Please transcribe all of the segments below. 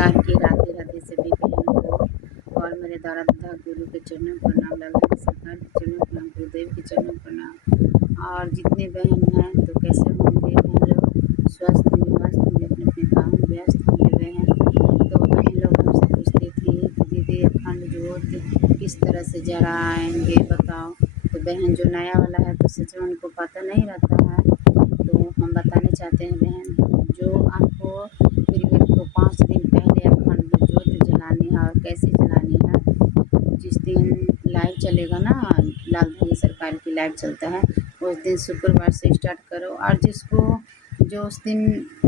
नमस्कार के राधे राधे सभी बहनों को और मेरे दादा दादा गुरु के चरणों पर प्रणाम, लाला सरकार के चरणों पर प्रणाम, गुरुदेव के चरणों पर प्रणाम। और जितने बहन हैं तो कैसे होंगे बहन लोग, स्वस्थ होंगे, मस्त होंगे, अपने अपने काम में व्यस्त होंगे बहन। तो बहन लोग हमसे पूछती थी कि दीदी अखंड ज्योत किस तरह से जलाएंगे बताओ। तो बहन जो नया वाला है तो सच में उनको पता नहीं रहता है, तो हम बताने चाहते हैं बहन। जो आपको पीरियड को 5 दिन पहले अखंड ज्योत जलानी है और कैसे जलानी है। जिस दिन लाइव चलेगा ना, लाल धारी सरकार की लाइव चलता है, उस दिन शुक्रवार से स्टार्ट करो। और जिसको जो उस दिन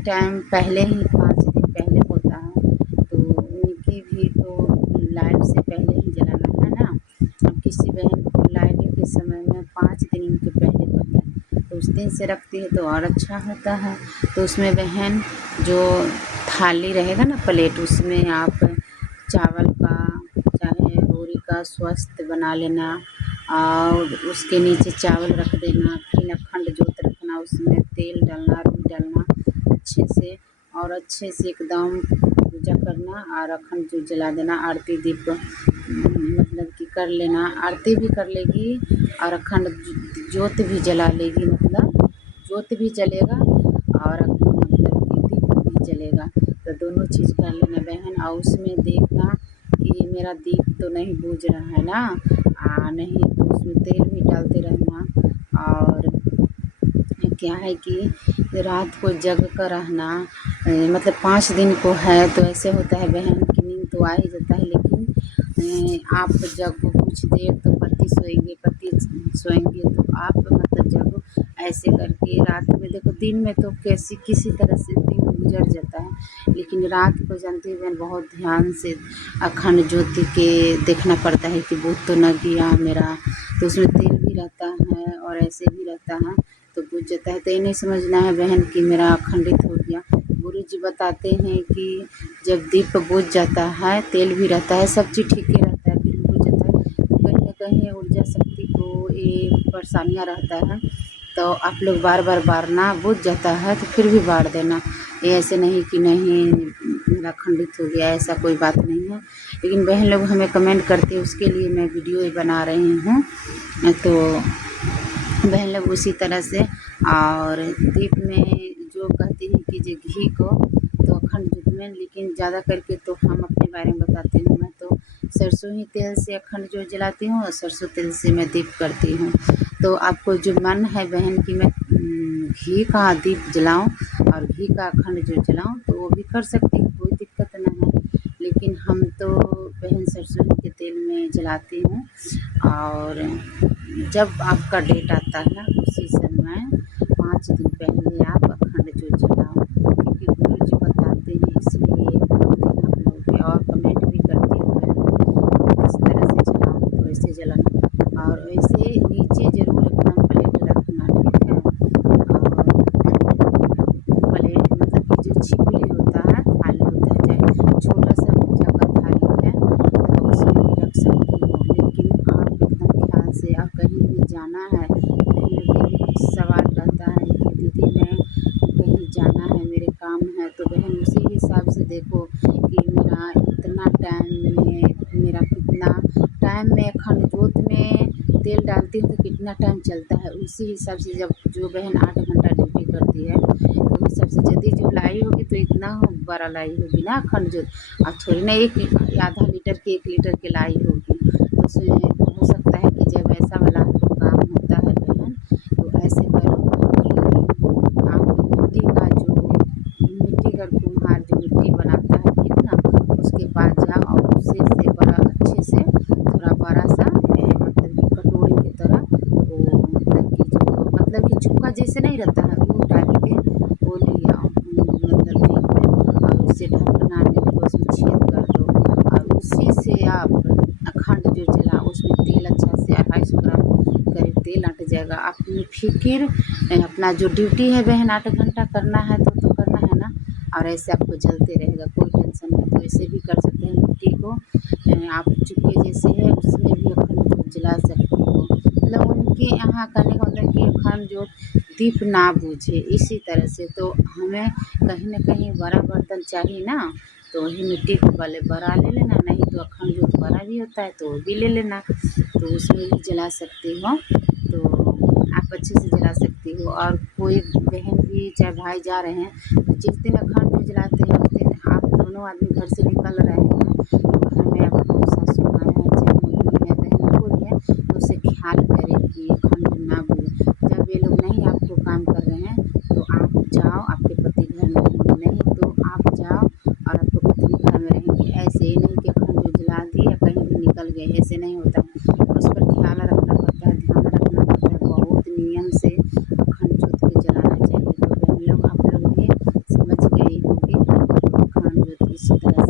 टाइम पहले ही 5 दिन पहले होता है तो उनकी भी तो लाइव से पहले ही जलाना है ना। अब किसी बहन को लाइव के समय में 5 दिन उनके पहले पड़ता है तो उस दिन से रखती है तो और अच्छा होता है। तो उसमें बहन जो थाली रहेगा ना, प्लेट, उसमें आप चावल का चाहे रोरी का स्वस्थ बना लेना और उसके नीचे चावल रख देना, फिर अखंड ज्योत रखना, उसमें तेल डालना, रुई डालना अच्छे से और अच्छे से एकदम पूजा करना और अखंड ज्योत जला देना। आरती दीप मतलब कि कर लेना, आरती भी कर लेगी और अखंड ज्योत भी जला लेगी, मतलब ज्योत भी जलेगा और मतलब कि दीप भी जलेगा। तो दोनों चीज़ कर लेना बहन। और उसमें देखना कि मेरा दीप तो नहीं बुझ रहा है ना, नहीं तो उसमें तेल भी डालते रहना। और क्या है कि रात को जग कर रहना, मतलब 5 दिन को है तो ऐसे होता है बहन कि नींद तो आ ही जाता है, लेकिन आप जगो कुछ देर तो पति सोएंगे तो आप मतलब जगो। ऐसे करके रात में देखो, दिन में तो कैसी किसी तरह से दिन गुजर जाता है, लेकिन रात को जानती है बहन बहुत ध्यान से अखंड ज्योति के देखना पड़ता है कि बुझ तो न गया मेरा। तो उसमें तेल भी रहता है और ऐसे भी रहता है तो बुझ जाता है। तो ये नहीं समझना है बहन कि मेरा अखंडित हो गया। गुरुजी बताते हैं कि जब दीप बुझ जाता है, तेल भी रहता है, सब चीज़ ठीक ही रहता है, फिर बुझ जाता है तो कहीं न कहीं ऊर्जा शक्ति को ये परेशानियाँ रहता है। तो आप लोग बार बार बारना, बुझ जाता है तो फिर भी बार देना। ये ऐसे नहीं कि नहीं मेरा खंडित हो गया, ऐसा कोई बात नहीं है। लेकिन बहन लोग हमें कमेंट करते हैं, उसके लिए मैं वीडियो बना रही हूँ। तो बहन लोग उसी तरह से। और दीप में जो कहती हैं कि जो घी को तो अखंड ज्योत में, लेकिन ज़्यादा करके तो हम अपने बारे में बताते हैं। मैं तो सरसों ही तेल से अखंड ज्योत जलाती हूँ और सरसों तेल से मैं दीप करती हूँ। तो आपको जो मन है बहन कि मैं घी का दीप जलाऊँ और घी का अखंड ज्योत जलाऊँ तो वो भी कर सकती हूँ, कोई दिक्कत नहीं है। लेकिन हम तो बहन सरसों के तेल में जलाती हूँ। और जब आपका डेट आता है उसी समय 5 दिन पहले आप अखंड ज्योत जलाओ, क्योंकि गुरुजी बताते हैं, इसलिए बोलते हैं आप लोग के। और कमेंट भी करती हूँ मैं किस तरह से जलाऊँ, तो ऐसे जलाना और ऐसे नीचे ज़रूर एकदम प्लेट रखना, ठीक है। और प्लेट मतलब कि जो छिपली होता है, थाली होता है, चाहे छोटा सा पूजा का थाली है तो उसमें भी रख सकती हो। लेकिन आप एकदम ख्याल से, आप कहीं भी जाना है, बहन लोग ये भी सवाल रहता है कि दीदी मैं कहीं जाना है, मेरे काम है, तो बहन उसी हिसाब से देखो कि मेरा इतना टाइम में, मेरा कितना टाइम में अखंड ज्योत में तेल डालती हूँ तो कितना टाइम चलता है, उसी हिसाब से। जब जो बहन 8 घंटा ड्यूटी करती है तो उस हिसाब से यदि जो लाई होगी तो इतना बड़ा लाई होगी ना अखंड ज्योत। अब थोड़ी ना एक आधा लीटर की 1 लीटर की लाई होगी, तो उसमें हो सकता है कि जब ऐसा वाला आपको काम होता है बहन तो ऐसे करो कि आप मिट्टी का कुम्हार जो मिट्टी बनाता है, ठीक ना, उसके पास जाओ और उसी से बड़ा अच्छे से थोड़ा बड़ा सा मतलब कि कटोरी की तरह वो मतलब कि चुक्का जैसे नहीं रहता है वो टाइप के वो ले आओ, मतलब दीप में, और उससे ढकना नहीं तो उसमें छेद कर दो और उसी से आप अखंड जो जलाओ। उसमें तेल अच्छा से 250 ग्राम करीब तेल अट जाएगा। अपनी फिकिर अपना जो ड्यूटी है बहन 8 घंटा करना है तो करना है ना, और ऐसे आपको जलते रहेगा, कोई टेंशन नहीं। तो ऐसे भी कर सकते हैं, मिट्टी को आप चुक्के जैसे है उसमें भी अखंड ज्योत जला सकते हो। मतलब उन कि यहाँ कहने का मतलब कि अखंड ज्योत दीप ना बुझे, इसी तरह से तो हमें कहीं न कहीं बड़ा बर्तन चाहिए ना, तो वही मिट्टी को पहले बड़ा ले लेना, नहीं तो अखंड ज्योत बड़ा भी होता है तो वो भी ले लेना, तो उसमें भी जला सकती हो। तो आप अच्छे से जला सकती हो। और कोई बहन भी चाहे भाई जा रहे हैं, तो जिस दिन अखंड ज्योत जलाते हैं उस दिन आप दोनों आदमी घर से निकल रहे हैं, घर में आपको सासू माँ है, चाहे मम्मी है, बहन कोई है, तो उससे ख्याल करें कि अखंड ज्योत ना बुझे। जब ये लोग नहीं आपको काम कर रहे हैं तो आप जाओ, आपके पति घर में रहेंगे, नहीं तो आप जाओ और आपके पति घर में रहेंगे। ऐसे ही नहीं कि अखंड ज्योत जला दी या कहीं भी निकल गए, ऐसे नहीं होता। उस पर ख्याल रखना पड़ता है, ध्यान रखना पड़ता है, बहुत नियम से अखंड ज्योत को जलाना चाहिए। तो बहन लोग आप लोग भी समझ गई होंगी, तो अखंड ज्योत इसी तरह